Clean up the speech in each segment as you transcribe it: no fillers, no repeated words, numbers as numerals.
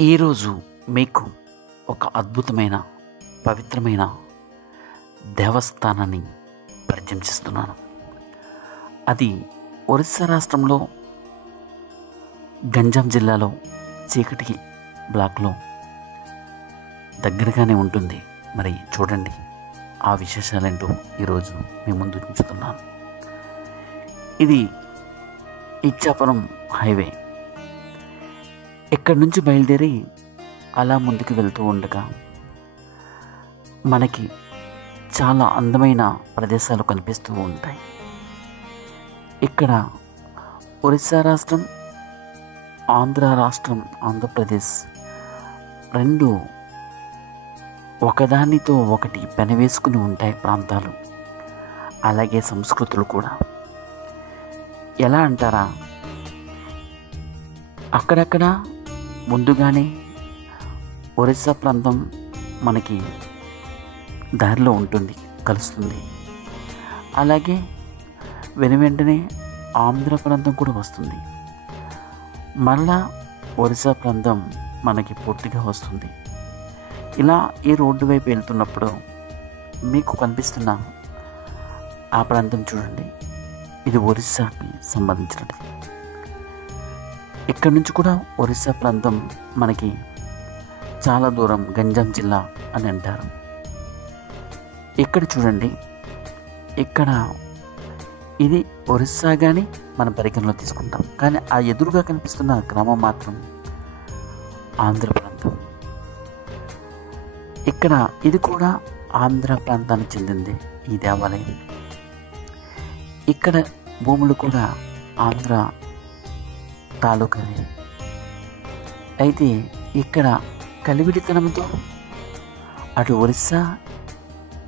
ఈరోజు మీకు ఒక అద్భుతమైన పవిత్రమైన దేవస్థానాన్ని పరిచయం చేస్తున్నాను. అది ఒరిస్సా రాష్ట్రంలో గంజాం జిల్లాలో చీకటి బ్లాక్లో దగ్గరగానే ఉంటుంది. మరి చూడండి ఆ విశేషాలేంటో ఈరోజు మీ ముందు ఉంచుతున్నాను. ఇది ఇచ్చాపురం హైవే. ఇక్కడి నుంచి బయలుదేరి అలా ముందుకు వెళ్తూ ఉండగా మనకి చాలా అందమైన ప్రదేశాలు కనిపిస్తూ ఉంటాయి. ఇక్కడ ఒరిస్సా రాష్ట్రం, ఆంధ్ర రాష్ట్రం, ఆంధ్రప్రదేశ్ రెండు ఒకదానితో ఒకటి పెనవేసుకుని ఉంటాయి ప్రాంతాలు, అలాగే సంస్కృతులు కూడా. ఎలా అంటారా, అక్కడక్కడ ముందుగానే ఒరిస్సా ప్రాంతం మనకి దారిలో ఉంటుంది, కలుస్తుంది. అలాగే వెనువెంటనే ఆంధ్ర ప్రాంతం కూడా వస్తుంది. మళ్ళా ఒరిస్సా ప్రాంతం మనకి పూర్తిగా వస్తుంది. ఇలా ఈ రోడ్డు వైపు వెళ్తున్నప్పుడు మీకు కనిపిస్తున్న ఆ ప్రాంతం చూడండి, ఇది ఒరిస్సాకి సంబంధించినది. ఇక్కడి నుంచి కూడా ఒరిస్సా ప్రాంతం మనకి చాలా దూరం, గంజాం జిల్లా అని అంటారు. ఇక్కడ చూడండి, ఇక్కడ ఇది ఒరిస్సా కానీ మన పరిగణలో తీసుకుంటాం, కానీ ఆ ఎదురుగా కనిపిస్తున్న గ్రామం మాత్రం ఆంధ్ర ప్రాంతం. ఇక్కడ ఇది కూడా ఆంధ్ర ప్రాంతానికి చెందింది ఈ దేవాలయం. ఇక్కడ భూములు కూడా ఆంధ్ర తాలూకానే. అయితే ఇక్కడ కలివిడితనంతో అటు ఒరిస్సా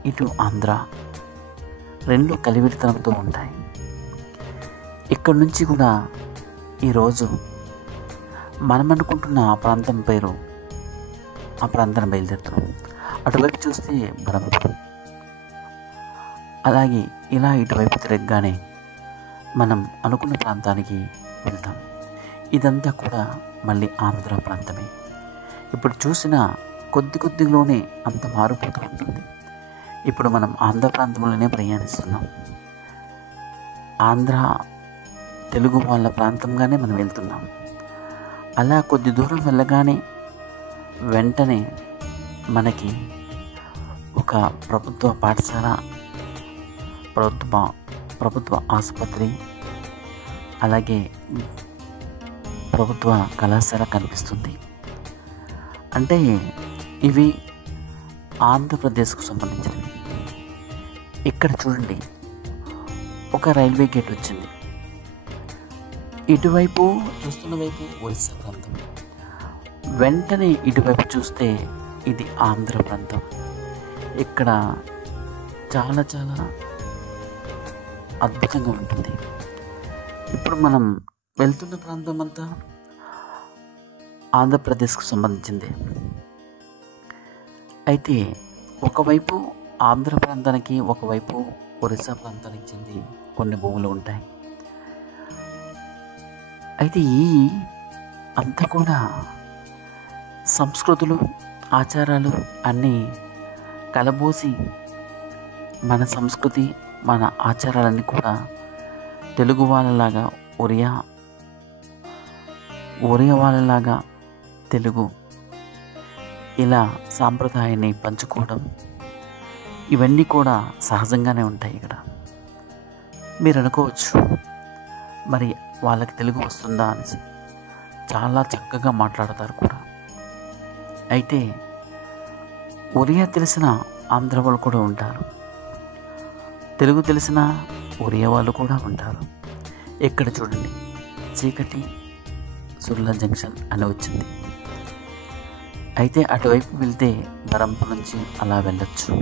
ఇటు ఆంధ్ర రెండు కలివిడితనంతో ఉంటాయి. ఇక్కడి నుంచి కూడా ఈరోజు మనం అనుకుంటున్న ఆ ప్రాంతం పేరు, ఆ ప్రాంతాన్ని బయలుదేరుతాం. అటువైపు చూస్తే బరంపురం, అలాగే ఇలా ఇటువైపు తిరగగానే మనం అనుకున్న ప్రాంతానికి వెళ్తాం. ఇదంతా కూడా మళ్ళీ ఆంధ్ర ప్రాంతమే. ఇప్పుడు చూసిన కొద్దిలోనే అంత మారిపోతూ ఉంటుంది. ఇప్పుడు మనం ఆంధ్ర ప్రాంతంలోనే ప్రయాణిస్తున్నాం. ఆంధ్ర తెలుగు వాళ్ళ ప్రాంతంగానే మనం వెళ్తున్నాం. అలా కొద్ది దూరం వెళ్ళగానే వెంటనే మనకి ఒక ప్రభుత్వ పాఠశాల, ప్రభుత్వ ఆసుపత్రి, అలాగే ప్రభుత్వ కళాశాల కనిపిస్తుంది. అంటే ఇవి ఆంధ్రప్రదేశ్కు సంబంధించినవి. ఇక్కడ చూడండి, ఒక రైల్వే గేట్ వచ్చింది. ఇటువైపు చూస్తున్న వైపు ఒరిస్సా ప్రాంతం, వెంటనే ఇటువైపు చూస్తే ఇది ఆంధ్ర ప్రాంతం. ఇక్కడ చాలా చాలా అద్భుతంగా ఉంటుంది. ఇప్పుడు మనం వెళ్తున్న ప్రాంతం అంతా ఆంధ్రప్రదేశ్కు సంబంధించింది. అయితే ఒకవైపు ఆంధ్ర ప్రాంతానికి, ఒకవైపు ఒరిస్సా ప్రాంతానికి చెంది కొన్ని భూములు ఉంటాయి. అయితే ఈ అంతా కూడా సంస్కృతులు, ఆచారాలు అన్నీ కలబోసి మన సంస్కృతి, మన ఆచారాలన్నీ కూడా తెలుగు వాళ్ళలాగా, ఒరియా వాళ్ళలాగా తెలుగు ఇలా సాంప్రదాయాన్ని పంచుకోవడం, ఇవన్నీ కూడా సహజంగానే ఉంటాయి. ఇక్కడ మీరు అనుకోవచ్చు, మరి వాళ్ళకి తెలుగు వస్తుందా అని. చాలా చక్కగా మాట్లాడతారు కూడా. అయితే ఒరియా తెలిసిన ఆంధ్ర వాళ్ళు కూడా ఉంటారు, తెలుగు తెలిసిన ఒరియా వాళ్ళు కూడా ఉంటారు. ఇక్కడ చూడండి, చీకటి సుర్లా జంక్షన్ అని వచ్చింది. అయితే అటువైపు వెళ్తే బరంపు నుంచి అలా వెళ్ళొచ్చు.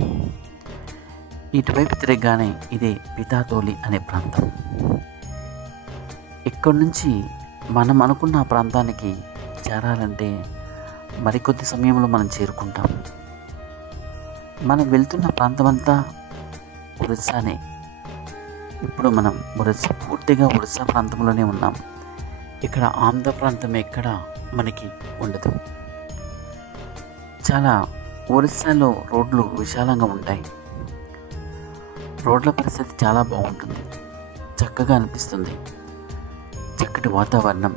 ఇటువైపు తిరగగానే ఇదే పితాతోలి అనే ప్రాంతం. ఇక్కడి నుంచి మనం అనుకున్న ఆ ప్రాంతానికి చేరాలంటే మరికొద్ది సమయంలో మనం చేరుకుంటాం. మనం వెళ్తున్న ప్రాంతం అంతా ఒరిస్సానే. ఇప్పుడు మనం పూర్తిగా ఒరిస్సా ప్రాంతంలోనే ఉన్నాం. ఇక్కడ ఆంధ్ర ప్రాంతం ఎక్కడ మనకి ఉండదు. చాలా ఒరిస్సాలో రోడ్లు విశాలంగా ఉంటాయి. రోడ్ల పరిస్థితి చాలా బాగుంటుంది, చక్కగా అనిపిస్తుంది. చక్కటి వాతావరణం,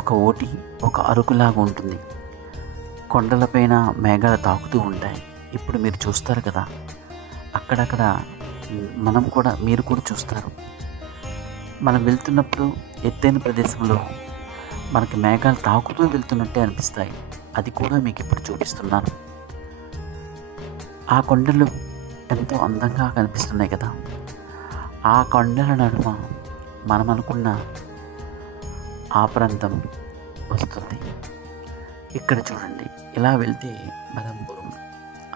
ఒక ఊటీ, ఒక అరకులాగా ఉంటుంది. కొండలపైన మేఘాలు తాకుతూ ఉంటాయి. ఇప్పుడు మీరు చూస్తారు కదా, అక్కడక్కడ మీరు కూడా చూస్తారు. మనం వెళ్తున్నప్పుడు ఎత్తైన ప్రదేశంలో మనకి మేఘాలు తాకుతూ వెళ్తున్నట్టే అనిపిస్తాయి. అది కూడా మీకు ఇప్పుడు చూపిస్తున్నాను. ఆ కొండలు ఎంతో అందంగా కనిపిస్తున్నాయి కదా. ఆ కొండల నడుమ మనం అనుకున్న ఆ ప్రాంతం వస్తుంది. ఇక్కడ చూడండి, ఇలా వెళ్తే బరంపురం,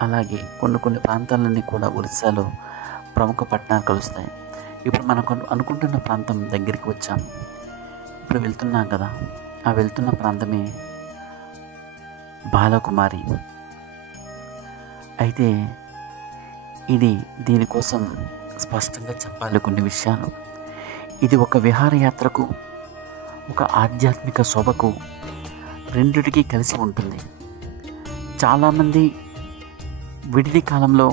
అలాగే కొన్ని ప్రాంతాలన్నీ కూడా ఒరిస్సాలో ప్రముఖ పట్టణాలు కలుస్తాయి. ఇప్పుడు మనకు అనుకుంటున్న ప్రాంతం దగ్గరికి వచ్చాం. ఇప్పుడు వెళ్తున్నాం కదా, ఆ వెళ్తున్న ప్రాంతమే బాలకుమారి. అయితే దీనికోసం స్పష్టంగా చెప్పాలి కొన్ని విషయాలు. ఇది ఒక విహారయాత్రకు, ఒక ఆధ్యాత్మిక శోభకు, రెండిటికి కలిసి ఉంటుంది. చాలామంది విడిది కాలంలో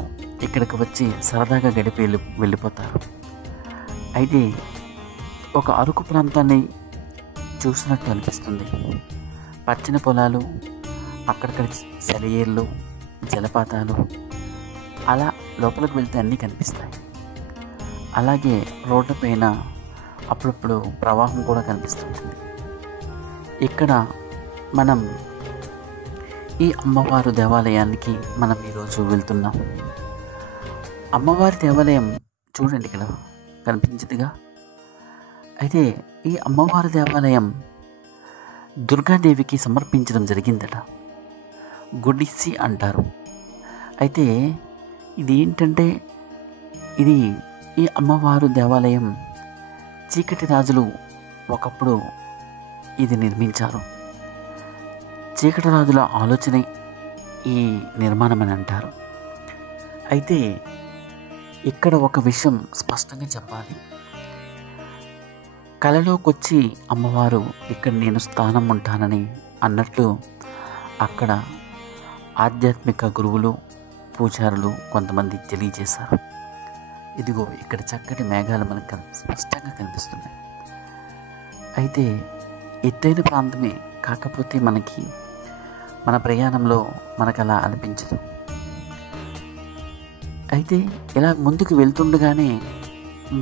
ఇక్కడికి వచ్చి సరదాగా గడిపి వెళ్ళిపోతారు. అయితే ఒక అరకు ప్రాంతాన్ని చూసినట్టు అనిపిస్తుంది. పచ్చని పొలాలు, అక్కడక్కడ సెలయేళ్ళు, జలపాతాలు, అలా లోపలికి వెళ్తే అన్నీ కనిపిస్తాయి. అలాగే రోడ్లపైన అప్పుడప్పుడు ప్రవాహం కూడా కనిపిస్తుంటుంది. ఇక్కడ మనం ఈ అమ్మవారు దేవాలయానికి మనం ఈరోజు వెళ్తున్నాం. అమ్మవారి దేవాలయం చూడండి, ఇక్కడ కనిపించిందిగా. అయితే ఈ అమ్మవారి దేవాలయం దుర్గాదేవికి సమర్పించడం జరిగిందట. గుడిసి అంటారు. అయితే ఇది ఏంటంటే, ఈ అమ్మవారు దేవాలయం చీకటి రాజులు ఒకప్పుడు ఇది నిర్మించారు. చీకటి రాజుల ఆలోచనే ఈ నిర్మాణం అని అంటారు. అయితే ఇక్కడ ఒక విషయం స్పష్టంగా చెప్పాలి. కలలోకొచ్చి అమ్మవారు ఇక్కడ నేను స్థానం ఉంటానని అన్నట్లు అక్కడ ఆధ్యాత్మిక గురువులు, పూజారులు కొంతమంది తెలియజేశారు. ఇదిగో ఇక్కడ చక్కటి మేఘాలు మనకు స్పష్టంగా కనిపిస్తున్నాయి. అయితే ఎత్తైన ప్రాంతమే, కాకపోతే మన ప్రయాణంలో మనకు అలా అనిపించదు. అయితే ఇలా ముందుకు వెళ్తుండగానే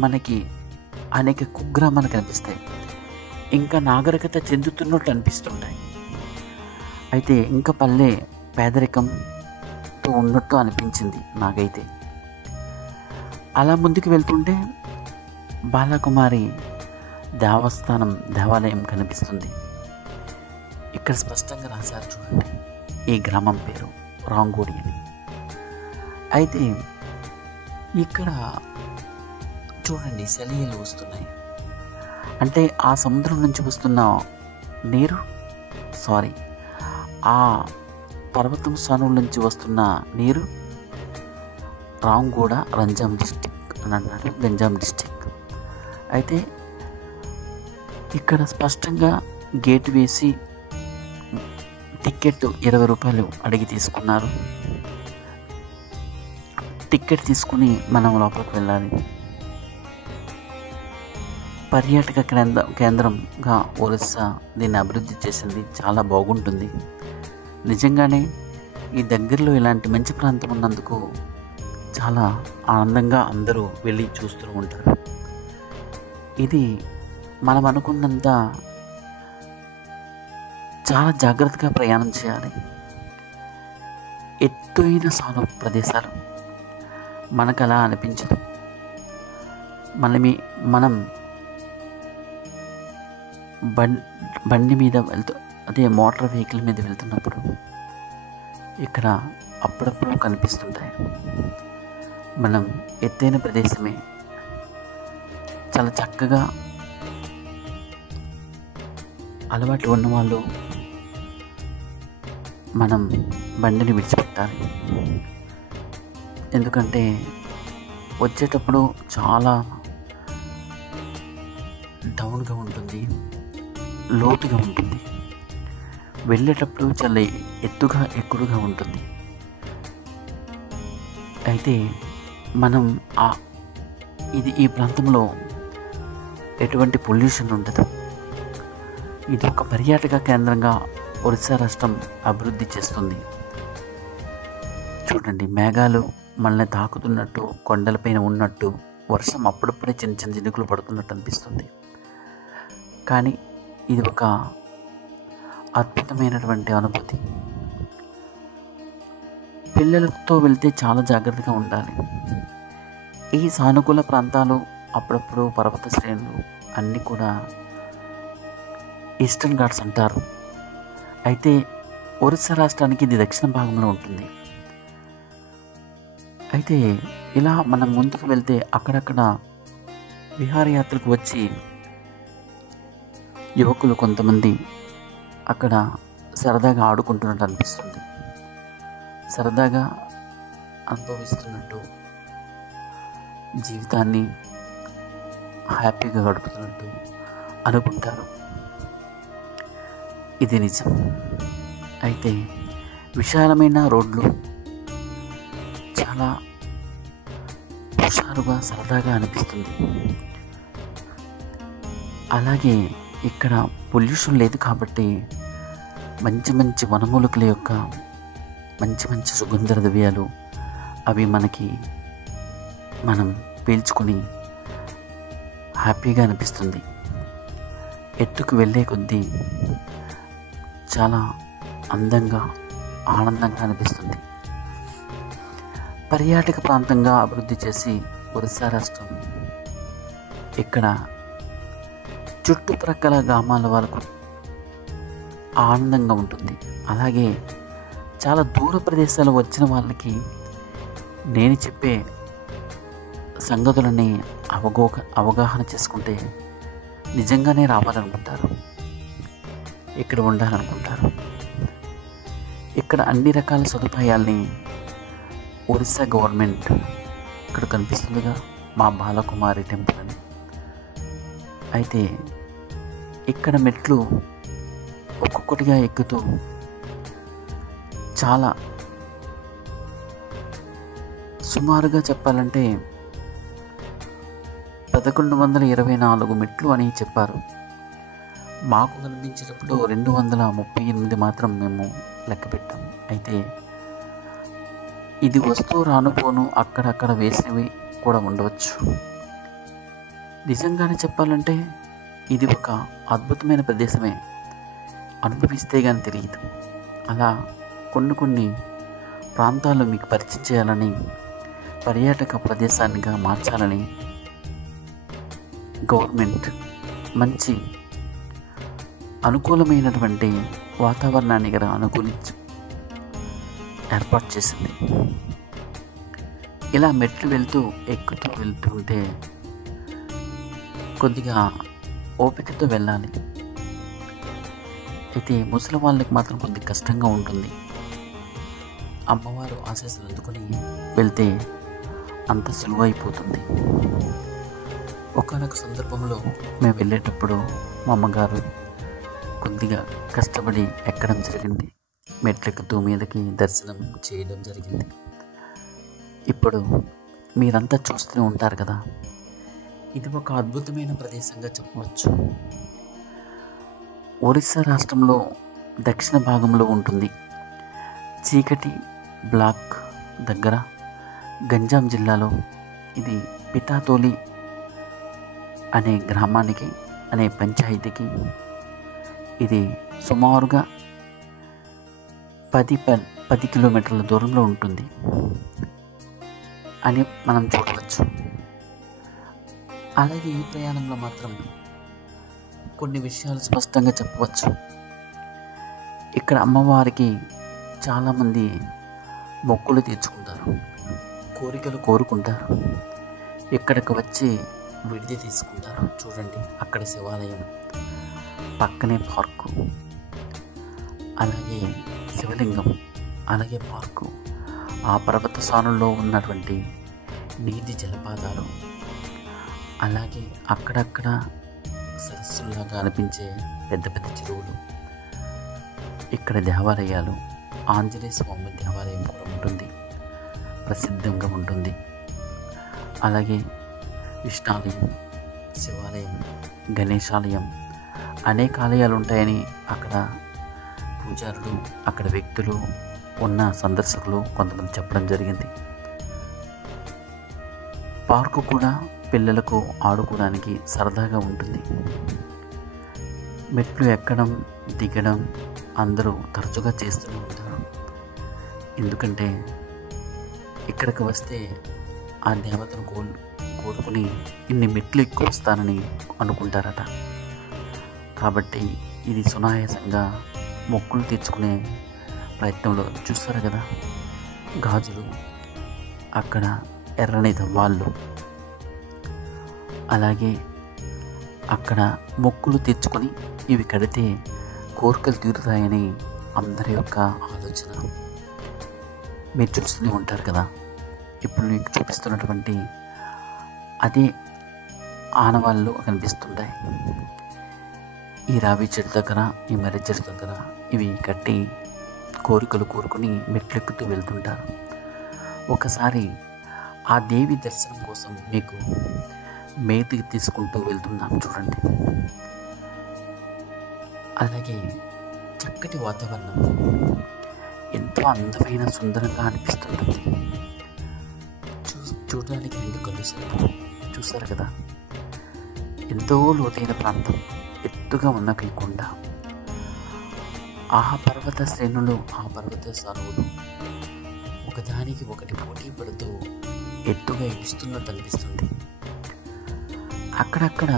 మనకి అనేక కుగ్రామాలు కనిపిస్తాయి. ఇంకా నాగరికత చెందుతున్నట్టు అనిపిస్తుంటాయి. అయితే ఇంకా పల్లె పేదరికంతో ఉన్నట్టు అనిపించింది నాకైతే. అలా ముందుకు వెళ్తుంటే బాలకుమారి దేవాలయం కనిపిస్తుంది. ఇక్కడ స్పష్టంగా రాశారు చూడండి, ఈ గ్రామం పేరు రాంగోడి అని. అయితే ఇక్కడ చూడండి, సెలయేళ్ళు వస్తున్నాయి. అంటే ఆ సముద్రం నుంచి వస్తున్న నీరు, ఆ పర్వతం స్థానం నుంచి వస్తున్న నీరు రాంగూడ రంజాం డిస్టిక్ అని అన్నాడు, గంజాం డిస్టిక్. అయితే ఇక్కడ స్పష్టంగా గేట్ వేసి టికెట్ 20 రూపాయలు అడిగి తీసుకున్నారు. టికెట్ తీసుకుని మనం లోపలికి వెళ్ళాలి. పర్యాటక కేంద్రంగా ఒరిస్సా దీన్ని అభివృద్ధి చేసింది. చాలా బాగుంటుంది నిజంగానే. ఈ దగ్గరలో ఇలాంటి మంచి ప్రాంతం ఉన్నందుకు చాలా ఆనందంగా అందరూ వెళ్ళి చూస్తూ ఉంటారు. ఇది మనం అనుకున్నంత చాలా జాగ్రత్తగా ప్రయాణం చేయాలి. ఎత్తైన సాను ప్రదేశాలు మనకు అలా అనిపించదు. మనం బండి మీద అదే మోటార్ వెహికల్ మీద వెళ్తున్నప్పుడు ఇక్కడ అప్పుడప్పుడు కనిపిస్తుంటాయి. మనం ఎత్తైన ప్రదేశమే, చాలా చక్కగా అలవాటు ఉన్నవాళ్ళు మనం బండిని విడిచిపెట్టాలి. ఎందుకంటే వచ్చేటప్పుడు చాలా డౌన్గా ఉంటుంది, లోతుగా ఉంటుంది. వెళ్ళేటప్పుడు చాలా ఎక్కుడుగా ఉంటుంది. అయితే మనం ఈ ప్రాంతంలో ఎటువంటి పొల్యూషన్ ఉండదు. ఇది ఒక పర్యాటక కేంద్రంగా ఒరిస్సా రాష్ట్రం అభివృద్ధి చేస్తుంది. చూడండి, మేఘాలు మనల్ని తాకుతున్నట్టు, కొండలపైన ఉన్నట్టు, వర్షం అప్పుడప్పుడే చిన్న చిన్న చినుకులు పడుతున్నట్టు అనిపిస్తుంది. కానీ ఇది ఒక అద్భుతమైనటువంటి అనుభూతి. పిల్లలతో వెళ్తే చాలా జాగ్రత్తగా ఉండాలి. ఈ సానుకూల ప్రాంతాలు, అప్పుడప్పుడు పర్వత శ్రేణులు అన్నీ కూడా ఈస్టర్న్ ఘాట్స్ అంటారు. అయితే ఒరిస్సా రాష్ట్రానికి ఇది దక్షిణ భాగంలో ఉంటుంది. అయితే ఇలా మనం ముందుకు వెళ్తే అక్కడక్కడ విహారయాత్రకు వచ్చి యువకులు కొంతమంది అక్కడ సరదాగా ఆడుకుంటున్నట్టు అనిపిస్తుంది. సరదాగా అనుభవిస్తున్నట్టు, జీవితాన్ని హ్యాపీగా గడుపుతున్నట్టు అనుకుంటారు. ఇది నిజం. అయితే విశాలమైన రోడ్లు, చాలా హుషారుగా సరదాగా అనిపిస్తుంది. అలాగే ఇక్కడ పొల్యూషన్ లేదు కాబట్టి మంచి మంచి వనమూలికల యొక్క మంచి మంచి సుగంధ ద్రవ్యాలు అవి మనం పీల్చుకొని హ్యాపీగా అనిపిస్తుంది. ఎత్తుకు వెళ్ళే కొద్దీ చాలా అందంగా, ఆనందంగా అనిపిస్తుంది. పర్యాటక ప్రాంతంగా అభివృద్ధి చేసి ఒరిస్సా రాష్ట్రం ఇక్కడ చుట్టుప్రక్కల గ్రామాల వాళ్ళకు ఆనందంగా ఉంటుంది. అలాగే చాలా దూర ప్రదేశాలు వచ్చిన వాళ్ళకి నేను చెప్పే సంగతులని అవగాహన చేసుకుంటే నిజంగానే రావాలనుకుంటారు, ఇక్కడ ఉండాలనుకుంటారు. ఇక్కడ అన్ని రకాల సదుపాయాల్ని ఒరిస్సా గవర్నమెంట్ ఇక్కడ కనిపిస్తుందిగా, మా బాలకుమారి టెంపుల్ అని. అయితే ఇక్కడ మెట్లు ఒక్కొక్కటిగా ఎక్కుతూ చాలా సుమారుగా చెప్పాలంటే 1124 మెట్లు అని చెప్పారు. మాకు కనిపించేటప్పుడు 238 మాత్రం మేము లెక్క పెట్టాము. అయితే ఇది వస్తూ రానుపోను అక్కడక్కడ వేసినవి కూడా ఉండవచ్చు. నిజంగానే చెప్పాలంటే ఇది ఒక అద్భుతమైన ప్రదేశమే, అనుభవిస్తే కానీ తెలియదు. అలా కొన్ని ప్రాంతాలు మీకు పరిచయం చేయాలని, పర్యాటక ప్రదేశానిగా మార్చాలని గవర్నమెంట్ మంచి అనుకూలమైనటువంటి వాతావరణాన్ని కూడా అనుకూలించి ఏర్పాటు చేసింది. ఇలా మెట్లు ఎక్కుతూ వెళ్తుంటే కొద్దిగా ఓపికతో వెళ్ళాలి. అయితే ముసలి వాళ్ళకి మాత్రం కొద్దిగా కష్టంగా ఉంటుంది. అమ్మవారు ఆశీస్సులు అందుకొని వెళ్తే అంత సులువైపోతుంది. ఒకానొక సందర్భంలో మేము వెళ్ళేటప్పుడు మా అమ్మగారు కొద్దిగా కష్టపడి ఎక్కడం జరిగింది. మెట్లెక్కుతూ మీదకి దర్శనం చేయడం జరిగింది. ఇప్పుడు మీరంతా చూస్తూనే ఉంటారు కదా, ఇది ఒక అద్భుతమైన ప్రదేశంగా చెప్పవచ్చు. ఒరిస్సా రాష్ట్రంలో దక్షిణ భాగంలో ఉంటుంది. చీకటి బ్లాక్ దగ్గర గంజాం జిల్లాలో ఇది పితాతోలి అనే గ్రామానికి, అనే పంచాయతీకి ఇది సుమారుగా 10 కిలోమీటర్ల దూరంలో ఉంటుంది అని మనం చూడవచ్చు. అలాగే ఈ ప్రయాణంలో మాత్రం కొన్ని విషయాలు స్పష్టంగా చెప్పవచ్చు. ఇక్కడ అమ్మవారికి చాలామంది మొక్కులు తీర్చుకుంటారు, కోరికలు కోరుకుంటారు. ఇక్కడికి వచ్చి విడిది తీసుకుంటారు. చూడండి, అక్కడ శివాలయం, పక్కనే పార్కు, అలాగే శివలింగం, అలాగే పార్కు, ఆ పర్వత సానుల్లో ఉన్నటువంటి నీటి జలపాతాలు, అలాగే అక్కడక్కడ సరస్సులాగా అనిపించే పెద్ద పెద్ద చెరువులు, ఇక్కడ దేవాలయాలు, ఆంజనేయ స్వామి దేవాలయం కూడా ఉంటుంది, ప్రసిద్ధంగా ఉంటుంది. అలాగే విష్ణాలయం, శివాలయం, గణేశాలయం, అనేక ఆలయాలు ఉంటాయని అక్కడ పూజారులు, అక్కడ వ్యక్తులు, ఉన్న సందర్శకులు కొంతమంది చెప్పడం జరిగింది. పార్కు కూడా పిల్లలకు ఆడుకోవడానికి సరదాగా ఉంటుంది. మెట్లు ఎక్కడం దిగడం అందరూ తరచుగా చేస్తూనే ఉంటారు. ఎందుకంటే ఇక్కడికి వస్తే ఆ దేవతను కోరుకుని ఇన్ని మెట్లు ఎక్కువ వస్తానని అనుకుంటారట. కాబట్టి ఇది సునాయాసంగా మొక్కులు తీర్చుకునే ప్రయత్నంలో చూస్తారు కదా, గాజులు, అక్కడ ఎర్రని వాళ్ళు, అలాగే అక్కడ మొక్కులు తీర్చుకొని ఇవి కడితే కోరికలు తీరుతాయని అందరి యొక్క ఆలోచన. మీరు చూస్తూనే ఉంటారు కదా, ఇప్పుడు మీకు చూపిస్తున్నటువంటి అదే ఆనవాళ్ళు కనిపిస్తుంటాయి. ఈ రావి చెట్టు దగ్గర, ఈ మర్రి చెట్టు దగ్గర ఇవి కట్టి కోరికలు కోరుకుని మెట్లెక్కుతూ వెళ్తుంటారు. ఒకసారి ఆ దేవి దర్శనం కోసం మీకు మేతికి తీసుకుంటూ వెళ్తున్నాను చూడండి. అలాగే చక్కటి వాతావరణం ఎంతో అందమైన సుందరంగా అనిపిస్తుంటుంది. చూడడానికి రెండు కళ్ళు చూసారు కదా, ఎంతో లోతైన ప్రాంతం, ఎత్తుగా ఉన్న కొండ, ఆ పర్వత శ్రేణులు, ఆ పర్వత సానువులు ఒకదానికి ఒకటి పోటీ పడుతూ ఎత్తుగా ఎగుస్తున్నట్టు అనిపిస్తుంది. అక్కడక్కడ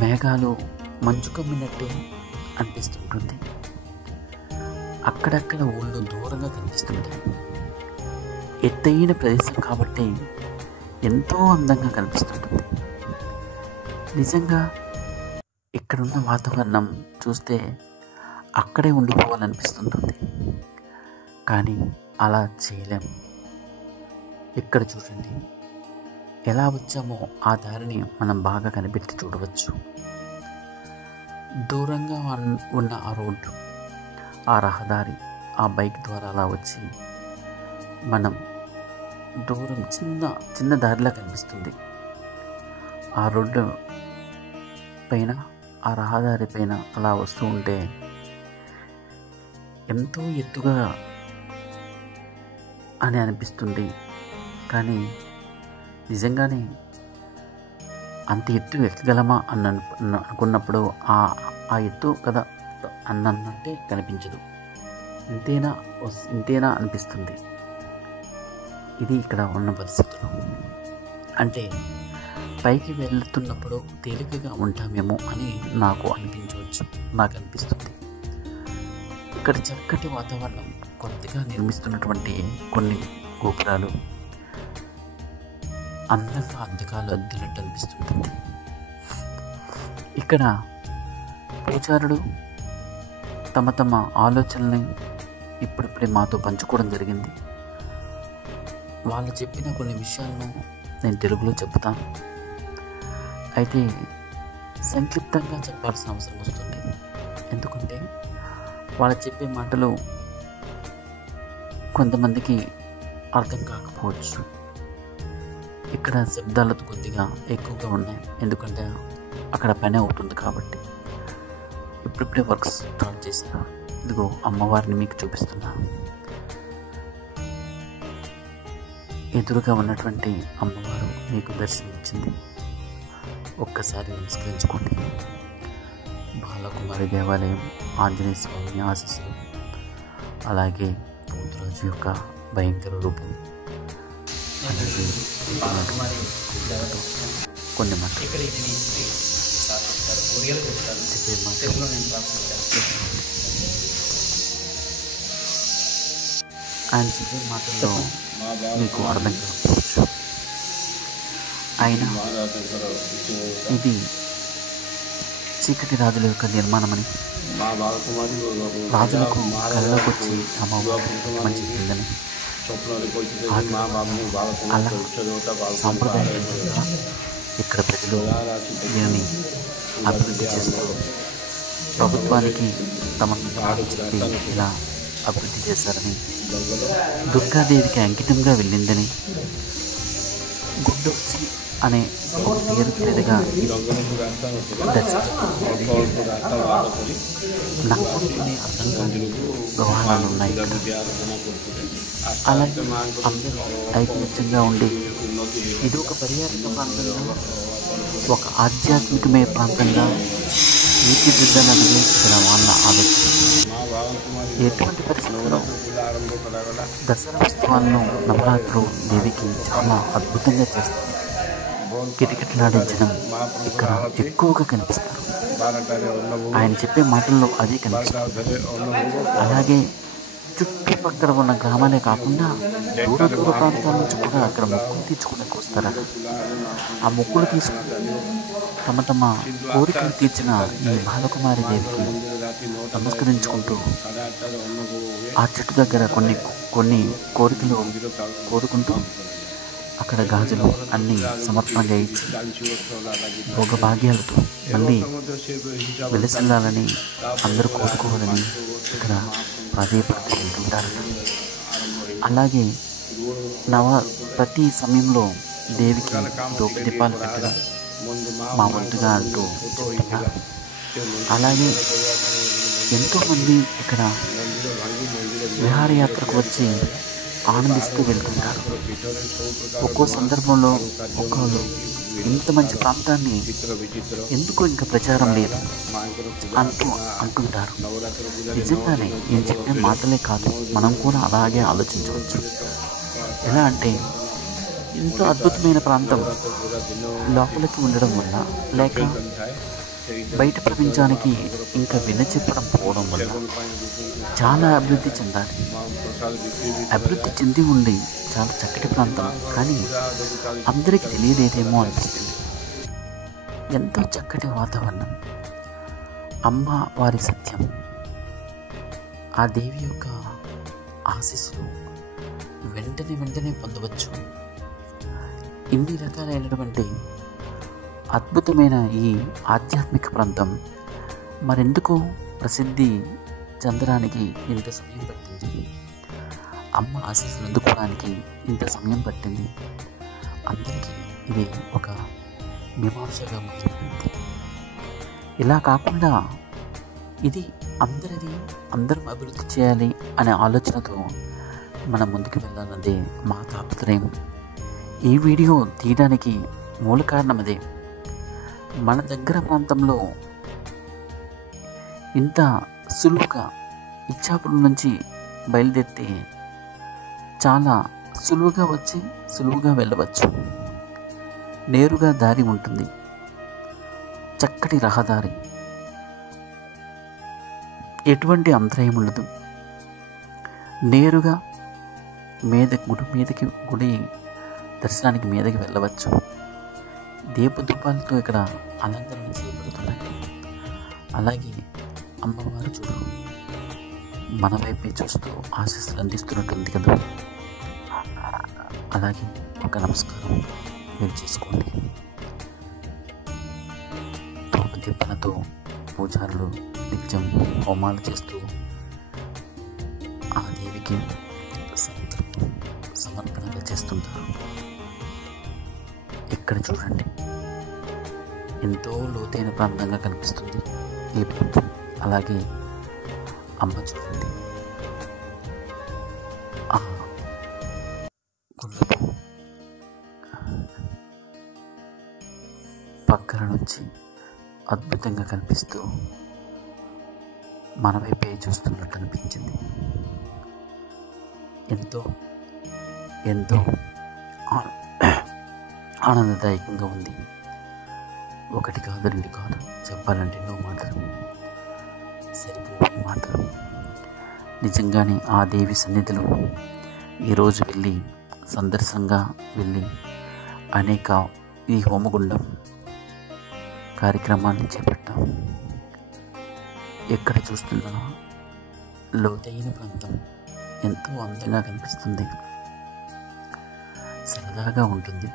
మేఘాలు మంచు కమ్మినట్టు అనిపిస్తుంటుంది. అక్కడక్కడ ఊళ్ళు దూరంగా కనిపిస్తుంటాయి. ఎత్తైన ప్రదేశం కాబట్టి ఎంతో అందంగా కనిపిస్తుంటుంది. నిజంగా ఇక్కడున్న వాతావరణం చూస్తే అక్కడే ఉండిపోవాలనిపిస్తుంటుంది. కానీ అలా చేయలేము. ఇక్కడ చూడండి, ఎలా వచ్చామో ఆ దారిని మనం బాగా కనిపెట్టి చూడవచ్చు. దూరంగా ఉన్న ఆ రోడ్డు, ఆ రహదారి, ఆ బైక్ ద్వారా అలా వచ్చి మనం దూరం చిన్న దారిలా కనిపిస్తుంది. ఆ రోడ్డు పైన, ఆ రహదారి పైన అలా వస్తూ ఉంటే ఎంతో ఎత్తుగా అని అనిపిస్తుంది. కానీ నిజంగానే అంత ఎత్తు ఎక్కగలమా అనుకున్నప్పుడు ఆ ఎత్తు కదా అన్నట్టే కనిపించదు. ఇంతేనా అనిపిస్తుంది. ఇది ఇక్కడ ఉన్న పరిస్థితులు. అంటే పైకి వెళ్తున్నప్పుడు తేలికగా ఉంటామేమో అని నాకు అనిపిస్తుంది. ఇక్కడ చక్కటి వాతావరణం, కొత్తగా నిర్మిస్తున్నటువంటి కొన్ని గోపురాలు అందంగా అద్దకాలు అద్దినట్టు అనిపిస్తుంటుంది. ఇక్కడ పూజారులు తమ ఆలోచనల్ని ఇప్పుడిప్పుడే మాతో పంచుకోవడం జరిగింది. వాళ్ళు చెప్పిన కొన్ని విషయాలను నేను తెలుగులో చెప్తాను. అయితే సంక్షిప్తంగా చెప్పాల్సిన అవసరం వస్తుంది. ఎందుకంటే వాళ్ళు చెప్పే మాటలు కొంతమందికి అర్థం కాకపోవచ్చు. ఇక్కడ శబ్దాలతో కొద్దిగా ఎక్కువగా ఉన్నాయి, ఎందుకంటే అక్కడ పని అవుతుంది కాబట్టి. ఇప్పుడిప్పుడే వర్క్స్ స్టార్ట్ చేశారు. ఇదిగో అమ్మవారిని మీకు చూపిస్తున్నాను. ఎదురుగా ఉన్నటువంటి అమ్మవారు మీకు దర్శనమిచ్చింది. ఒక్కసారి నమస్కరించుకోండి. బాలకుమారి దేవాలయం, ఆంజనేయ స్వామి ఆశీస్సులు, అలాగే పోతురాజు యొక్క భయంకర రూపం, అలాగే కొన్ని మాటలు ఆయన చెప్పే మాటల్లో మీకు అర్థం కావచ్చు. అయినా ఇది చీకటి రాజుల యొక్క నిర్మాణమని, రాజులకు కళ్ళలోకి వచ్చి అమ్మవారు మంచి చెందని, అలా సాంప్రదాయంగా ఇక్కడ ప్రజలు దీనిని అభివృద్ధి చేస్తారు. ప్రభుత్వానికి తమ వివరాలు చెప్పి ఇలా అభివృద్ధి చేశారని, దుర్గాదేవికి అంకితంగా వెళ్ళిందని, గుండోసి అనే ఒక పేరు మీదుగా నాకునే అర్థంగా వ్యవహారాలు ఉన్నాయి. అలాగే అందరూ ఐకమత్యంగా ఉండి ఇది ఒక పర్యాటక ప్రాంతంగా, ఒక ఆధ్యాత్మికమే ప్రాంతంగా తీర్చిదిద్దాలనేది ఇక్కడ వాళ్ళ ఆలోచన. ఎటువంటి పరిస్థితుల్లో దసరా ఉత్సవాలను, నవరాత్రులు దేవికి చాలా అద్భుతంగా చేస్తారు. కిటకిటలాడించడం ఇక్కడ ఎక్కువగా కనిపిస్తారు. ఆయన చెప్పే మాటల్లో అదే కనిపిస్తుంది. అలాగే చుట్టుపక్కల ఉన్న గ్రామాలే కాకుండా దూర దూర ప్రాంతాల నుంచి కూడా అక్కడ మొక్కులు తీర్చుకోవడానికి వస్తారట. ఆ మొక్కులు తీసుకుని తమ తమ కోరికలు తీర్చిన ఈ బాలకుమారి దేవికి నమస్కరించుకుంటూ ఆ చెట్టు దగ్గర కొన్ని కోరికలు కోరుకుంటూ అక్కడ గాజులు అన్నీ సమర్పణగా ఇచ్చి భోగభాగ్యాలతో మళ్ళీ వెలిసిల్లాలని, అందరూ కోరుకోవాలని ఇక్కడ ప్రాధాయపడుతుంటారు. అలాగే ప్రతి సమయంలో దేవికి ధూప దీపాలు పెట్టడం మా వంతుగా అంటూ చెప్తున్నారు. అలాగే ఎంతోమంది ఇక్కడ విహారయాత్రకు వచ్చి ఆనందిస్తూ వెళ్తుంటారు. ఒక్కో సందర్భంలో ఒక్కరు ఇంత మంచి ప్రాంతాన్ని ఎందుకు ఇంకా ప్రచారం లేదు అంటుంటారు. నిజంగానే నేను చెప్పే మాటలే కాదు, మనం కూడా అలాగే ఆలోచించవచ్చు. ఎలా అంటే ఇంత అద్భుతమైన ప్రాంతం లోపలికి ఉండడం వల్ల, లేక బయట ప్రపంచానికి ఇంకా వినచెప్పడం పోవడం వల్ల చాలా అభివృద్ధి చెందాలి. అభివృద్ధి చెంది ఉండి చాలా చక్కటి ప్రాంతం, కానీ అందరికీ తెలియలేదేమో అనిపిస్తుంది. ఎంతో చక్కటి వాతావరణం, అమ్మ వారి సత్యం, ఆ దేవి యొక్క ఆశీస్సులు వెంటనే పొందవచ్చు. ఇన్ని రకాలైనటువంటి అద్భుతమైన ఈ ఆధ్యాత్మిక ప్రాంతం మరెందుకు ప్రసిద్ధి చెందడానికి ఇంత సమయం పట్టింది? అమ్మ ఆశీస్సులు అందుకోవడానికి ఇంత సమయం పట్టింది. అందరికీ ఇది ఒక మీమాంసగా మొదలైంది. ఇలా కాకుండా ఇది అందరం అభివృద్ధి చేయాలి అనే ఆలోచనతో మనం ముందుకు వెళ్ళాలన్నదే మా తాపత్రయం. ఈ వీడియో తీయడానికి మూల కారణం అదే. మన దగ్గర ప్రాంతంలో ఇంత సులువుగా ఇచ్చాపురం నుంచి బయలుదేరితే చాలా సులువుగా వచ్చి సులువుగా వెళ్ళవచ్చు. నేరుగా దారి ఉంటుంది, చక్కటి రహదారి, ఎటువంటి అంతరాయం ఉండదు. నేరుగా గుడి దర్శనానికి మీదకి వెళ్ళవచ్చు. దీపధూపాలతో ఇక్కడ అలంకరణ చేయబడుతున్నాయి. అలాగే అమ్మవారు చూడు మన వైపే చూస్తూ ఆశీస్సులు అందిస్తున్నట్టుంది కదా. అలాగే ఒక నమస్కారం మీరు చేసుకోండి. ధూపదీపనతో పూజారులు నిత్యం హోమాలు చేస్తూ ఆ దేవికి సమర్పణగా చేస్తుంటారు. ఇక్కడ చూడండి, ఎంతో లోతైన ప్రాంతంగా కనిపిస్తుంది ఈ ప్రాంతం. అలాగే అమ్మ చూడండి, ఆ గుళ్ళకు పక్కన నుంచి అద్భుతంగా కనిపిస్తూ మన వైపే చూస్తున్నట్టు అనిపించింది. ఎంతో ఎంతో ఆనందదాయకంగా ఉంది. ఒకటి కాదు, రెండు కాదు, చెప్పాలంటే ఎన్నో మాటలు సరిపోయే మాటలు. నిజంగానే ఆ దేవి సన్నిధిలో ఈరోజు వెళ్ళి సందర్శనంగా వెళ్ళి అనేక ఈ హోమగుండం కార్యక్రమాన్ని చేపట్టాం. ఎక్కడ చూస్తున్నా లోతైన ప్రాంతం ఎంతో అందంగా కనిపిస్తుంది, సరదాగా ఉంటుంది.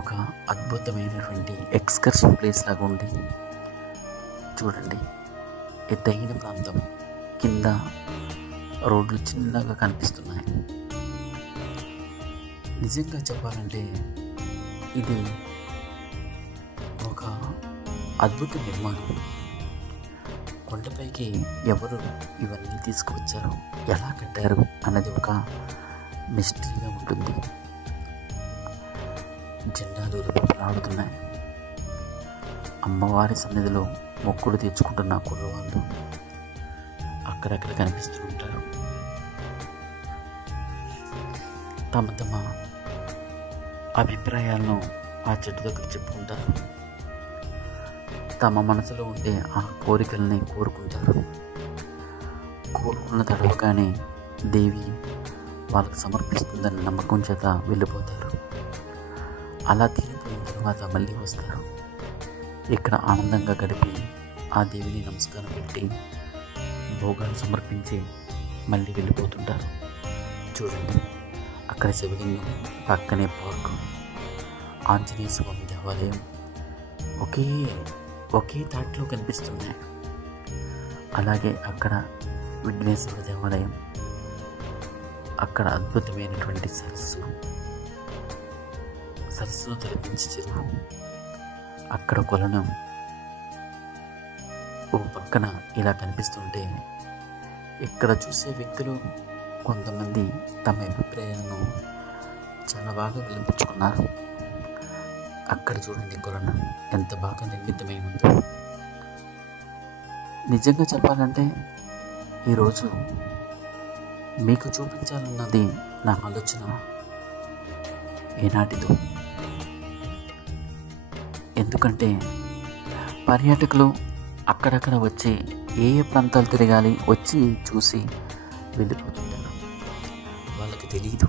ఒక అద్భుతమైనటువంటి ఎక్స్కర్షన్ ప్లేస్ లాగా ఉండి చూడండి, ఎత్తైన ప్రాంతం, కింద రోడ్లు చిన్నగా కనిపిస్తున్నాయి. నిజంగా చెప్పాలంటే ఇది ఒక అద్భుత నిర్మాణం. కొండపైకి ఎవరు ఇవన్నీ తీసుకువచ్చారు, ఎలా కట్టారు అన్నది ఒక మిస్టరీగా ఉంటుంది. జెండాలు రెపరెపలాడుతున్నాయి. అమ్మవారి సన్నిధిలో మొక్కులు తీర్చుకుంటున్న కుర్రవాళ్ళు అక్కడక్కడ కనిపిస్తూ ఉంటారు. తమ తమ అభిప్రాయాలను ఆ చెట్టు దగ్గర చెప్పుకుంటారు. తమ మనసులో ఉండే ఆ కోరికల్ని కోరుకుంటారు. కోరుకున్న తడవగానే దేవి వాళ్ళకు సమర్పిస్తుందని నమ్మకం చేత వెళ్ళిపోతారు. అలా తీరిపోయిన తర్వాత మళ్ళీ వస్తారు. ఇక్కడ ఆనందంగా గడిపి ఆ దేవిని నమస్కారం పెట్టి భోగాలు సమర్పించి మళ్ళీ వెళ్ళిపోతుంటారు. చూడండి, అక్కడ శివలింగం, పక్కనే పార్కు, ఆంజనేయ స్వామి దేవాలయం ఒకే తాటిలో కనిపిస్తున్నాయి. అలాగే అక్కడ విఘ్నేశ్వర దేవాలయం, అక్కడ అద్భుతమైనటువంటి సరస్సును తలపించి చెరువు, అక్కడ కొలను ఓ పక్కన ఇలా కనిపిస్తుంటే ఇక్కడ చూసే వ్యక్తులు కొంతమంది తమ అభిప్రాయాలను చాలా బాగా వెలిపించుకున్నారు. అక్కడ చూడండి, కొలను ఎంత బాగా నిర్మితమై ఉందో. నిజంగా చెప్పాలంటే ఈరోజు మీకు చూపించాలన్నది నా ఆలోచన ఏనాటిదో. ఎందుకంటే పర్యాటకులు అక్కడక్కడ వచ్చి ఏ ప్రాంతాలు తిరగాలి, వచ్చి చూసి వెళ్ళిపోతుంటారు. వాళ్ళకి తెలియదు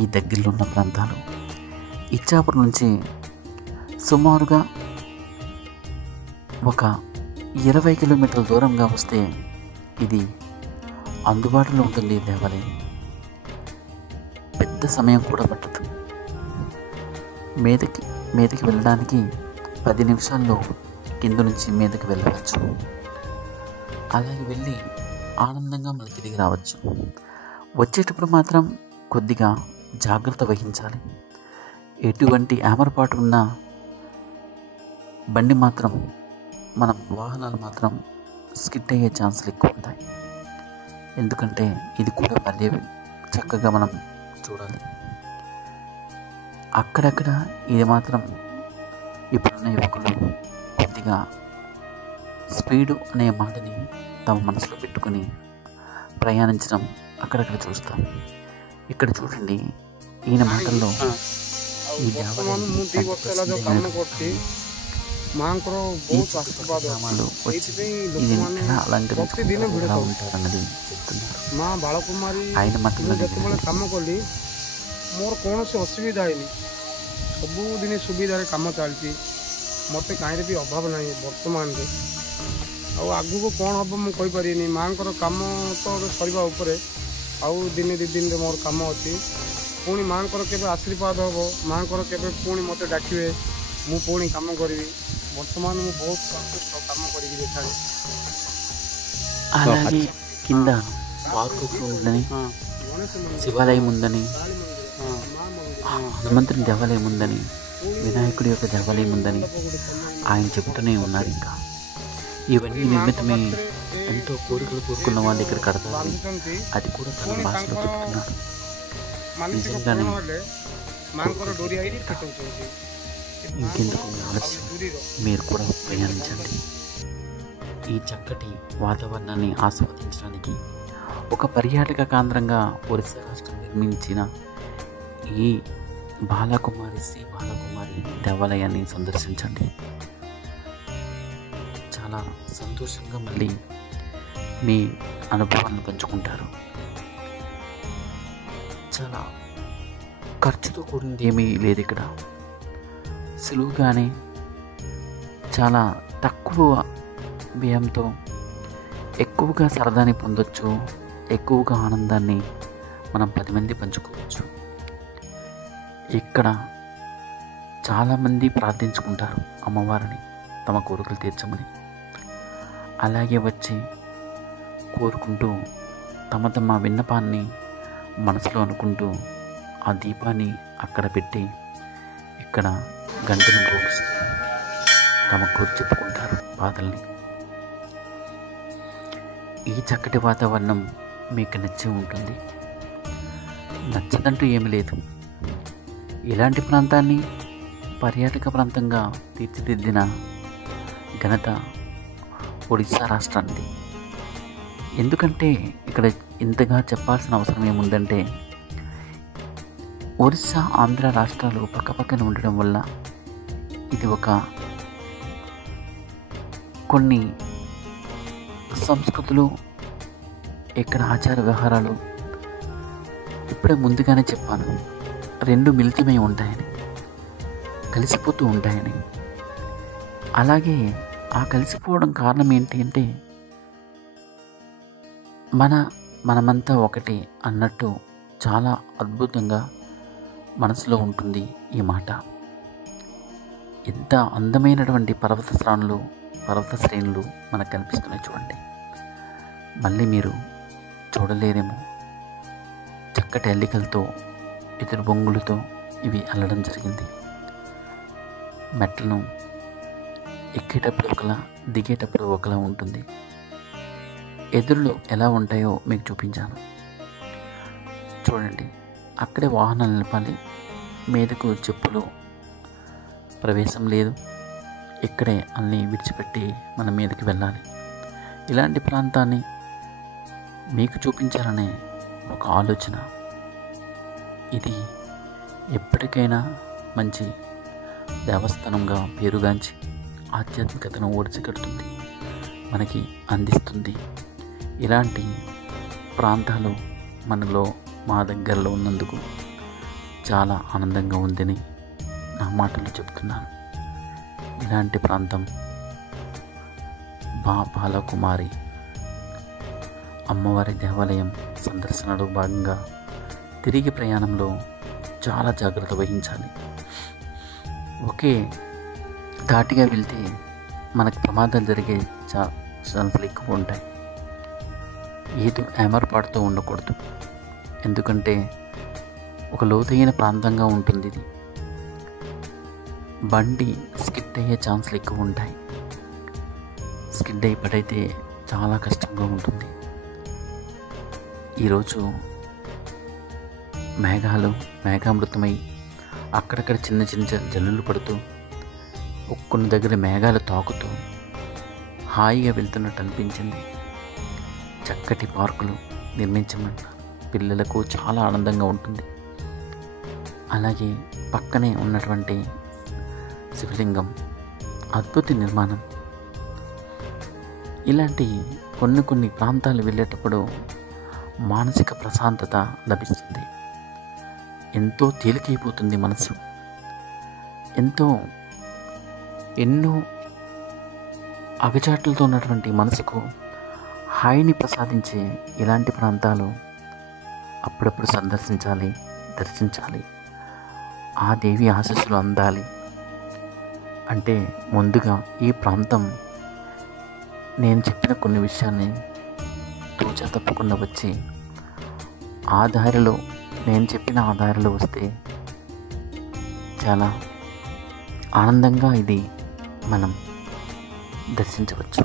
ఈ దగ్గరలో ఉన్న ప్రాంతాలు. ఇచ్చాపురం నుంచి సుమారుగా ఒక 20 కిలోమీటర్ల దూరంగా వస్తే ఇది అందుబాటులో ఉంటుంది. ఈ దేవాలయం పెద్ద సమయం కూడా పట్టదు. మీదకి వెళ్ళడానికి 10 నిమిషాల్లో కింద నుంచి మీదకి వెళ్ళవచ్చు. అలాగే వెళ్ళి ఆనందంగా మళ్ళీ తిరిగి రావచ్చు. వచ్చేటప్పుడు మాత్రం కొద్దిగా జాగ్రత్త వహించాలి. ఎటువంటి ఆమరపాటు ఉన్న బండి మాత్రం, మన వాహనాలు మాత్రం స్కిడ్ అయ్యే ఛాన్సులు ఎక్కువ ఉంటాయి. ఎందుకంటే ఇది కూడా మళ్ళీ చక్కగా మనం చూడాలి. అక్కడక్కడ ఇది మాత్రం ఇప్పుడున్న యువకులు కొద్దిగా స్పీడు అనే మాటని తమ మనసులో పెట్టుకుని ప్రయాణించడం అక్కడక్కడ చూస్తాం. ఇక్కడ చూడండి, ఈయన మాటల్లో ఈ దేవాలయం గ్రామాలు వచ్చి ఇది ఎలా అలంకరించుకుంటారు, ఎలా ఉంటారన్నది చెప్తున్నారు. ఆయన మాటల్లో मोर कौन से असुविधा है सबुदिन सुविधार कम चलती मत कहीं भी अभाव ना बर्तमान आगू को कौन हम मुझे माँ कम तो सरवा दिन दि दिन मोर कम अच्छी पुणी माँ के आशीर्वाद हम माँ के पुणी मत डाके मुझे कम करी बर्तमान मुझे बहुत संतुष्ट कम करी देखा అలాగే కింద పార్కు ఉందని, శివాలయం ఉందని, హనుమంతుని దేవాలయం ఉందని, వినాయకుడి యొక్క దేవాలయం ఉందని ఆయన చెబుతూనే ఉన్నారు. ఇంకా ఇవన్నీ నిర్మితమై ఎంతో కోరికలు కోరుకున్న వాళ్ళు ఇక్కడ కడతారు. అది కూడా తన భాషలో చెప్తున్నారు. నిజంగానే ఇంకెందుకు ఆలస్యం, మీరు కూడా ప్రయాణించండి. ఈ చక్కటి వాతావరణాన్ని ఆస్వాదించడానికి ఒక పర్యాటక కేంద్రంగా ఒరిస్సా రాష్ట్రం నిర్మించిన ఈ శ్రీ బాలకుమారి దేవాలయాన్ని సందర్శించండి. చాలా సంతోషంగా మళ్ళీ మీ అనుభవాన్ని పంచుకుంటారు. చాలా ఖర్చుతో కూడింది ఏమీ లేదు ఇక్కడ. సులువుగానే చాలా తక్కువ వ్యయంతో ఎక్కువగా సరదాని పొందొచ్చు, ఎక్కువగా ఆనందాన్ని మనం 10 మంది పంచుకోవచ్చు. ఇక్కడ చాలామంది ప్రార్థించుకుంటారు అమ్మవారిని తమ కోరికలు తీర్చమని. అలాగే వచ్చి కోరుకుంటూ తమ తమ విన్నపాన్ని మనసులో అనుకుంటూ ఆ దీపాన్ని అక్కడ పెట్టి ఇక్కడ గంటలు మోగిస్తూ తమకు చెప్పుకుంటారు బాధల్ని. ఈ చక్కటి వాతావరణం మీకు నచ్చి ఉంటుంది. నచ్చదంటూ ఏమీ లేదు. ఇలాంటి ప్రాంతాన్ని పర్యాటక ప్రాంతంగా తీర్చిదిద్దిన ఘనత ఒడిశా రాష్ట్రానికి. ఎందుకంటే ఇక్కడ ఇంతగా చెప్పాల్సిన అవసరం ఏముందంటే, ఒరిస్సా ఆంధ్ర రాష్ట్రాలు పక్కపక్కన ఉండడం వల్ల ఇది ఒక కొన్ని సంస్కృతులు, ఇక్కడ ఆచార వ్యవహారాలు ఇప్పుడే ముందుగానే చెప్పాను, రెండు మిళితమై ఉంటాయని, కలిసిపోతూ ఉంటాయని. అలాగే ఆ కలిసిపోవడం కారణం ఏంటి అంటే మనమంతా ఒకటి అన్నట్టు చాలా అద్భుతంగా మనసులో ఉంటుంది ఈ మాట. ఎంత అందమైనటువంటి పర్వత శ్రేణులు మనకు కనిపిస్తున్నాయి చూడండి. మళ్ళీ మీరు చూడలేరేమో. చక్కటి అల్లికలతో, ఎదురు బొంగులతో ఇవి అల్లడం జరిగింది. మెట్లను ఎక్కేటప్పుడు ఒకలా, దిగేటప్పుడు ఒకలా ఉంటుంది. ఎదురులు ఎలా ఉంటాయో మీకు చూపించాను చూడండి. అక్కడే వాహనాలు నిలపాలి, మీదకు చెప్పులు ప్రవేశం లేదు. ఇక్కడే అన్నీ విడిచిపెట్టి మన మీదకి వెళ్ళాలి. ఇలాంటి ప్రాంతాన్ని మీకు చూపించాలనే ఒక ఆలోచన. ఇది ఎప్పటికైనా మంచి దేవస్థానంగా పేరుగాంచి ఆధ్యాత్మికతను ఓడిసికడుతుంది, మనకి అందిస్తుంది. ఇలాంటి ప్రాంతాలు మా దగ్గరలో ఉన్నందుకు చాలా ఆనందంగా ఉందని నా మాటలు చెప్తున్నాను. ఇలాంటి ప్రాంతం బాలకుమారి అమ్మవారి దేవాలయం సందర్శనలో భాగంగా తిరిగి ప్రయాణంలో చాలా జాగ్రత్త వహించాలి. ఒకే ఘాటిగా వెళ్తే మనకు ప్రమాదాలు జరిగే ఛాన్సులు ఎక్కువ ఉంటాయి. ఏదో ఏమరపాటుతో ఉండకూడదు. ఎందుకంటే ఒక లోతైన ప్రాంతంగా ఉంటుంది ఇది. బండి స్కిడ్ అయ్యే ఛాన్సులు ఎక్కువ ఉంటాయి. స్కిడ్ అయి పడైతే చాలా కష్టంగా ఉంటుంది. ఈరోజు మేఘామృతమై అక్కడక్కడ చిన్న చిన్న జల్లులు పడుతూ, కొన్ని దగ్గర మేఘాలు తాకుతూ హాయిగా వెళ్తున్నట్టు అనిపించింది. చక్కటి పార్కులు నిర్మించమన్నారు. పిల్లలకు చాలా ఆనందంగా ఉంటుంది. అలాగే పక్కనే ఉన్నటువంటి శివలింగం అద్భుత నిర్మాణం. ఇలాంటి కొన్ని ప్రాంతాలు వెళ్ళేటప్పుడు మానసిక ప్రశాంతత లభిస్తుంది. ఎంతో తేలికైపోతుంది మనసు. ఎన్నో అగచాట్లతో ఉన్నటువంటి మనసుకు హాయిని ప్రసాదించే ఇలాంటి ప్రాంతాలు అప్పుడప్పుడు సందర్శించాలి, దర్శించాలి. ఆ దేవి ఆశీస్సులు అందాలి అంటే ముందుగా ఈ ప్రాంతం నేను చెప్పిన కొన్ని విషయాన్ని తూచా తప్పకుండా వచ్చి నేను చెప్పిన ఆ దారిలో వస్తే చాలా ఆనందంగా ఇది మనం దర్శించవచ్చు.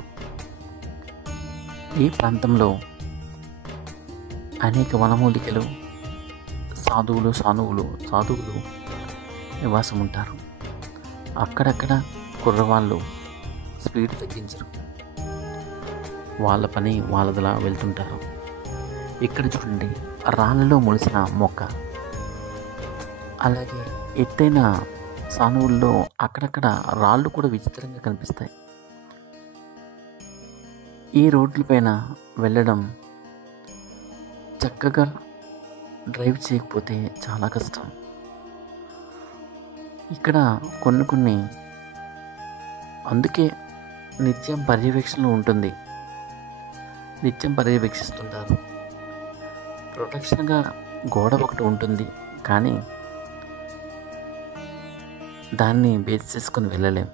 ఈ ప్రాంతంలో అనేక వనమూలికలు, సాధువులు నివాసం ఉంటారు. అక్కడక్కడ కుర్రవాళ్ళు స్పీడ్ తగ్గించరు, వాళ్ళ పని వాళ్ళదిలా వెళ్తుంటారు. ఇక్కడ చూడండి, రాళ్ళలో మొలిసిన మొక్క. అలాగే ఎత్తైన సానువుల్లో అక్కడక్కడ రాళ్ళు కూడా విచిత్రంగా కనిపిస్తాయి. ఈ రోడ్లపైన వెళ్ళడం చక్కగా డ్రైవ్ చేయకపోతే చాలా కష్టం. ఇక్కడ కొన్ని అందుకే నిత్యం పర్యవేక్షణ ఉంటుంది. నిత్యం పర్యవేక్షిస్తుంటారు. ప్రొటెక్షన్గా గోడ ఒకటి ఉంటుంది, కానీ దాన్ని బేస్ చేసుకొని వెళ్ళలేం.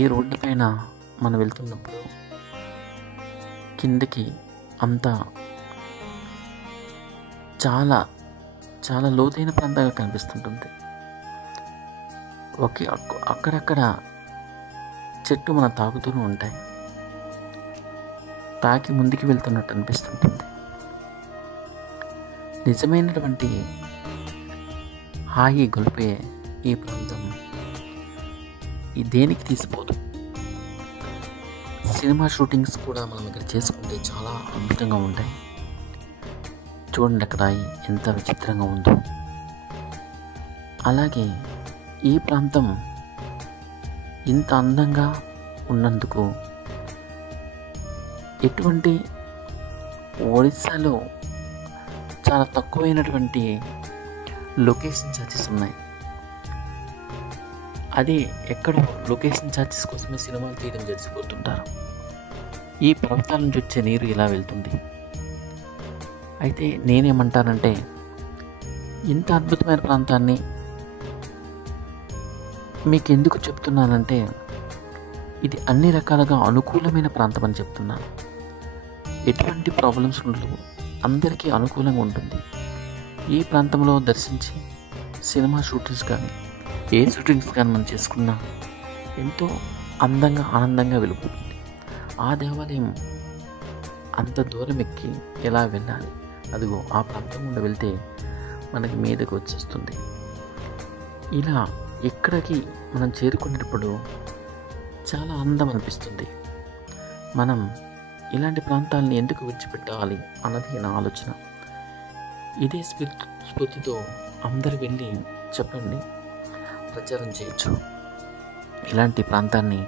ఈ రోడ్డు పైన మనం వెళ్తున్నప్పుడు కిందకి అంతా చాలా చాలా లోతైన ప్రాంతంగా కనిపిస్తుంటుంది. అక్కడక్కడ చెట్టు మనం తాకుతూనే ఉంటాయి, తాకి ముందుకు వెళ్తున్నట్టు అనిపిస్తుంటుంది. నిజమైనటువంటి హాయి గొలిపే ఈ ప్రాంతం ఈ దేనికి తీసిపోదు. సినిమా షూటింగ్స్ కూడా మనం ఇక్కడ చేసుకుంటే చాలా అద్భుతంగా ఉంటాయి. చూడండి అక్కడ ఎంత విచిత్రంగా ఉందో. అలాగే ఈ ప్రాంతం ఇంత అందంగా ఉన్నందుకు ఎటువంటి ఒడిస్సాలో చాలా తక్కువైనటువంటి లొకేషన్ ఛార్జెస్ ఉన్నాయి. అది ఎక్కడో లొకేషన్ ఛార్జెస్ కోసమే సినిమాలు తీయడం జరిగిపోతుంటారు. ఈ పర్వతాల నుంచి వచ్చే నీరు ఇలా వెళ్తుంది. అయితే నేనేమంటానంటే, ఇంత అద్భుతమైన ప్రాంతాన్ని మీకు ఎందుకు చెప్తున్నానంటే, ఇది అన్ని రకాలుగా అనుకూలమైన ప్రాంతం అని చెప్తున్నాను. ఎటువంటి ప్రాబ్లమ్స్ ఉండవు, అందరికీ అనుకూలంగా ఉంటుంది. ఈ ప్రాంతంలో దర్శించి సినిమా షూటింగ్స్ కానీ ఏ షూటింగ్స్ కానీ మనం చేసుకున్నా ఎంతో అందంగా ఆనందంగా వెళ్ళిపోతుంది. ఆ దేవాలయం అంత దూరం ఎక్కి ఎలా వెళ్ళాలి, అదిగో ఆ ప్రాంతం గుండా వెళ్తే మనకి మీదకి వచ్చేస్తుంది. ఇలా ఇక్కడికి మనం చేరుకునేటప్పుడు చాలా అందం అనిపిస్తుంది. మనం ఇలాంటి ప్రాంతాలని ఎందుకు విడిచిపెట్టాలి అన్నది నా ఆలోచన. ఇదే స్ఫూర్తితో అందరు వెళ్ళి చెప్పండి, ప్రచారం చేయొచ్చు. ఇలాంటి ప్రాంతాన్ని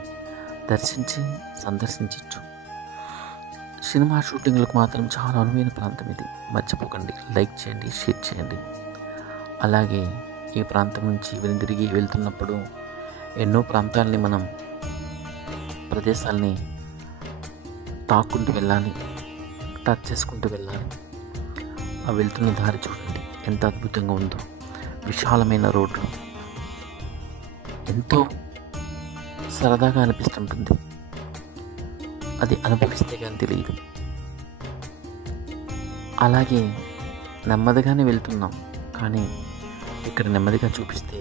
సందర్శించవచ్చు. సినిమా షూటింగ్లకు మాత్రం చాలా అనువైన ప్రాంతం ఇది. మర్చిపోకండి, లైక్ చేయండి, షేర్ చేయండి. అలాగే ఈ ప్రాంతం నుంచి తిరిగి వెళ్తున్నప్పుడు ఎన్నో ప్రాంతాలని మనం ప్రదేశాలని తాక్కుంటూ వెళ్ళాలి, టచ్ చేసుకుంటూ వెళ్ళాలి. ఆ వెళ్తున్న దారి చూడండి ఎంత అద్భుతంగా ఉందో. విశాలమైన రోడ్లు ఎంతో సరదాగా అనిపిస్తుంటుంది. అది అనుభవిస్తే కానీ తెలియదు. అలాగే నెమ్మదిగానే వెళ్తున్నాం, కానీ ఇక్కడ నెమ్మదిగా చూపిస్తే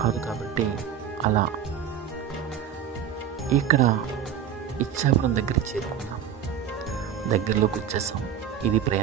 కాదు. కాబట్టి అలా ఇక్కడ ఇచ్చాపురం దగ్గర చేరుకున్నాం, దగ్గరలోకి వచ్చేసాం. ఇది ప్రయాణం.